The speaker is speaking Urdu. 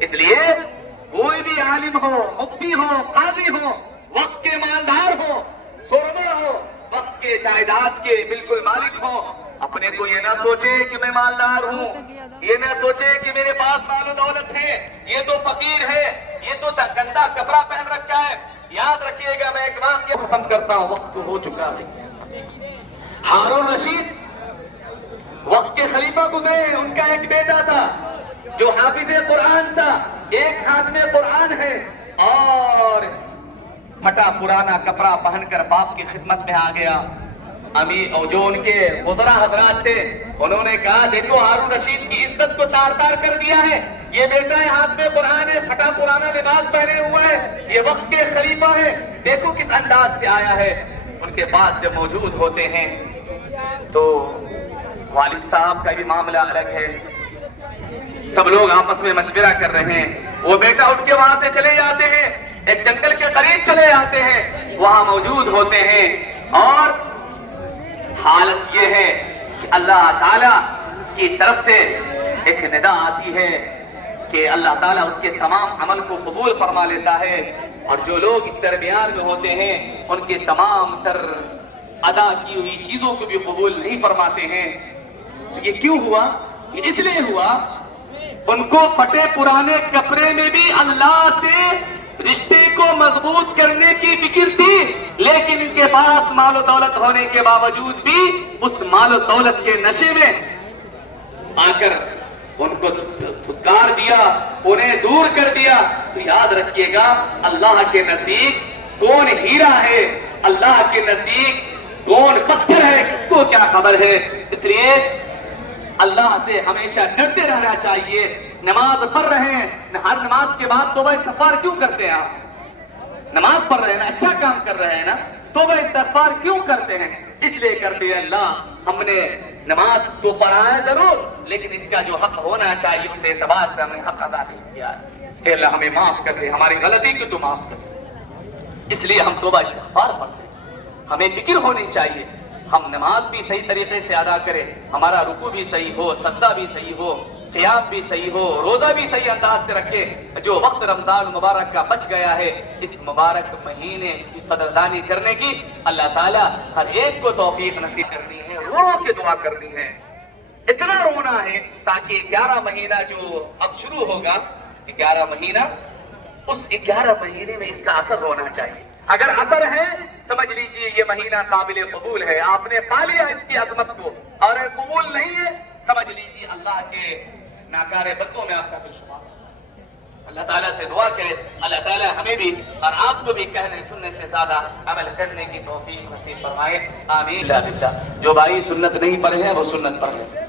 اس لیے کوئی بھی عالم ہو، مفتی ہو، قاضی ہو، وقت کے مالدار ہو، سربراہ ہو، وقت کے جائیداد کے بالکل مالک ہو، اپنے کو یہ نہ سوچے کہ میں مالدار ہوں، یہ نہ سوچے کہ میرے پاس مال و دولت ہے، یہ تو فقیر ہے، یہ تو گندا کپڑا پہن رکھا ہے۔ یاد رکھیے گا، میں ایک واقعہ ختم کرتا ہوں، وقت ہو چکا ہے۔ ہارون رشید وقت کے خلیفہ گزرے، ان کا ایک بیٹا تھا جو حافظ قرآن تھا، ایک ہاتھ میں قرآن ہے اور پھٹا پرانا کپڑا پہن کر باپ کی خدمت میں آ گیا۔ جو ان کے وزراء حضرات تھے، انہوں نے کہا دیکھو ہارون رشید کی عزت کو تار تار کر دیا ہے، یہ بیٹا ہے، ہاتھ میں قرآن ہے، پھٹا پرانا لباس پہنے ہوا ہے، یہ وقت کے خلیفہ ہے، دیکھو کس انداز سے آیا ہے۔ ان کے پاس جب موجود ہوتے ہیں تو والد صاحب کا بھی معاملہ الگ ہے، سب لوگ آپس میں مشورہ کر رہے ہیں۔ وہ بیٹا اٹھ کے وہاں سے چلے جاتے ہیں، ایک جنگل کے قریب چلے جاتے ہیں، وہاں موجود ہوتے ہیں اور حالت یہ ہے کہ اللہ تعالیٰ کی طرف سے ایک ندا آتی ہے کہ اللہ تعالیٰ اس کے تمام عمل کو قبول فرما لیتا ہے، اور جو لوگ اس درمیان میں ہوتے ہیں ان کے تمام تر ادا کی ہوئی چیزوں کو بھی قبول نہیں فرماتے ہیں۔ تو یہ کیوں ہوا؟ یہ اس لیے ہوا، ان کو پھٹے پرانے کپڑے میں بھی اللہ سے رشتے کو مضبوط کرنے کی فکر تھی، لیکن ان کے پاس مال و دولت ہونے کے باوجود بھی اس مال و دولت کے نشے میں آ کر ان کو دھتکار دیا، انہیں دور کر دیا۔ تو یاد رکھیے گا، اللہ کے نزدیک کون ہیرا ہے، اللہ کے نزدیک کون پتھر ہے، اس کو کیا خبر ہے۔ اس لیے اللہ سے ہمیشہ ڈرتے رہنا چاہیے۔ نماز پڑھ رہے ہیں، ہر نماز کے بعد توبہ استغفار کیوں کرتے ہیں آپ؟ نماز پڑھ رہے ہیں نا، اچھا کام کر رہے ہیں نا، توبہ استغفار کیوں کرتے ہیں؟ اس لیے کرتے ہیں اللہ ہم نے نماز تو پڑھا ہے ضرور، لیکن اس کا جو حق ہونا چاہیے اس اعتبار سے ہم نے حق ادا نہیں کیا ہے۔ کہ اللہ ہمیں معاف کر دے، ہماری غلطی کو تو معاف کر دے۔ اس لیے ہم توبہ استغفار پڑھتے ہیں، ہمیں فکر ہونی چاہیے ہم نماز بھی صحیح طریقے سے ادا کریں، ہمارا رکوع بھی صحیح ہو، سجدہ بھی صحیح ہو، قیام بھی صحیح ہو، روزہ بھی صحیح انداز سے رکھے۔ جو وقت رمضان مبارک کا بچ گیا ہے، اس مبارک مہینے کی قدردانی کرنے کی اللہ تعالیٰ ہر ایک کو توفیق نصیب کرنی ہے، رو رو کے دعا کرنی ہے، اتنا رونا ہے تاکہ 11 مہینہ جو اب شروع ہوگا، 11 مہینہ، اس 11 مہینے میں اس کا اثر ہونا چاہیے۔ اگر اثر ہے سمجھ لیجئے یہ مہینہ قابل قبول ہے، آپ نے پا لیا اس کی عظمت کو، اور قبول نہیں ہے سمجھ لیجئے اللہ کے ناکارے بندوں میں آپ کا دل شمار۔ اللہ تعالیٰ سے دعا کرے اللہ تعالیٰ ہمیں بھی اور آپ کو بھی کہنے سننے سے زیادہ عمل کرنے کی توفیق نصیب فرمائے، آمین۔ جو بھائی سنت نہیں پڑھے ہیں وہ سنت پڑھ لیں۔